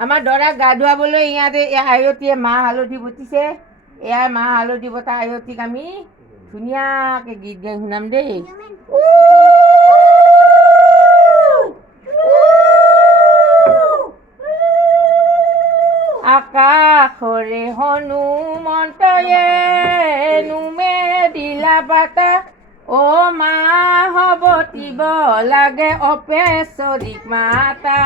আমাৰ দৰাক গা ধুৱাবলৈ ইয়াতে আয়তীয়ে মাহ হালধি বটিছে। এয়া মাহ হালধি বটা আয়তীক আমি ধুনীয়াকৈ গীত গাই শুনাম দেই। আকাশৰে হনুমন্তয়ে নুমে দিলা পাতা অ মাহ বতিব লাগে অপেশ্বৰীক মাতা।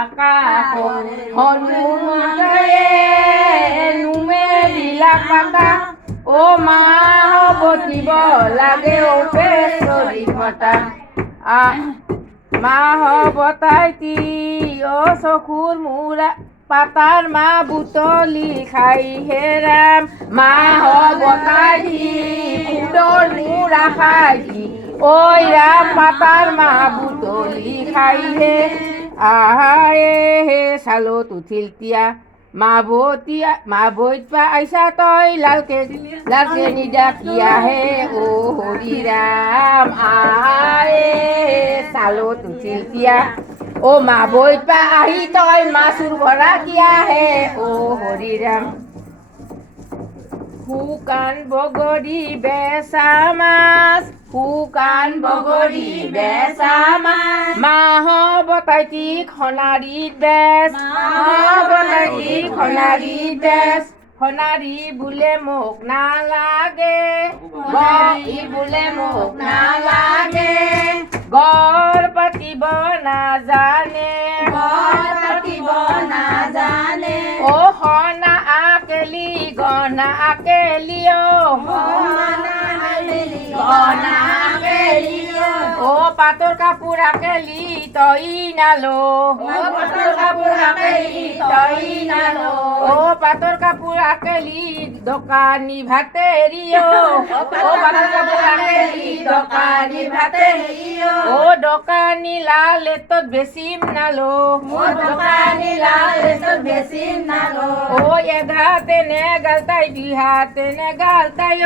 আকাশৰে হনুমন্তয়ে নুমে দিলা পাতা অ মাহ বতিব লাগে অপেশ্বৰীক মাতা। মাহ বতাইতি অ চকুৰ মূৰা পাতাৰ মাহ বুটলি খাই হেৰাম। মাহ বতাইতি ফুলৰ মূৰা খাই ঐ ৰাম পাতাৰ মাহ বুটলি খাই হে। আহায়ে হে চালত উঠিল তিয়া মাহ বৈতপা আইছা তই লালকে নিডাকিয়া হে অ হৰি ৰাম। আহায়ে চালত উঠিল তিয়া অ মাহ বৈতপা আহি তই মাছুৰ ভৰা কিয়া হে অ হৰি ৰাম। শুকান বগৰী বেচা মাছ শুকান বগৰী বেচা মাছ মাহ বতাইতি খনাৰীত বেচ। মাহ বতাইতি খনাৰীত বেচ। সোণাৰী বোলে মোক নালাগে বোলে মোক নালাগে গড় পাতিব নাজানে অ সোণা আকেলি গনা আকেলি অ পাটৰ কাপোৰ আকেলি তই নালো অ পাটৰ কাপোৰ আকেলি দোকানী ভাতেৰি অ পাটৰ কাপোৰ আকেলি দোকানী ভাতেৰি অ দোকানী লালে তোত বেচিম নালো অ এঘাতে নে গালতাই বিহাতে নে গালতাই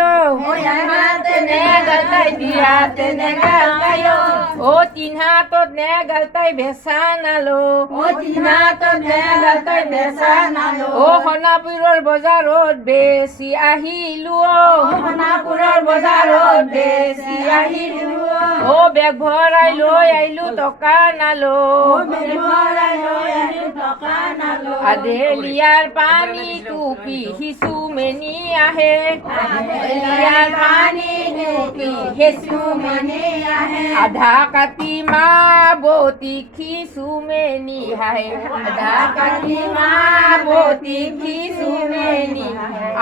অ তিন হাতত নে গালতাই বেচা নালো অ সোণাপুৰৰ বজাৰত বেছি আহিলো অ বেগ ভৰাই লৈ আহিলো টকা নালো আধেলিয়াৰ পানী টুপি সিচু মেনি আহে আধা কাটি মা বতি খিচু মেনি আহে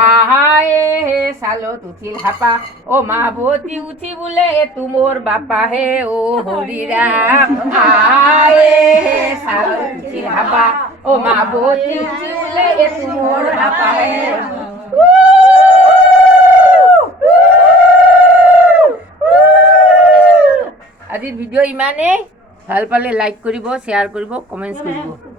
আহায়ে হে চালত উঠিল হাপা অ মা বতি উঠি বোলে এটো মোৰ বাপা হে অ হৰি ৰাম। আহায়ে হে চালত উঠিল হাপা অ মা বতি উঠি বোলে এটো মোৰ বাপা হে। আজিৰ ভিডিঅ' ইমানেই। ভাল পালে লাইক কৰিব, শ্বেয়াৰ কৰিব, কমেণ্টছ কৰিব।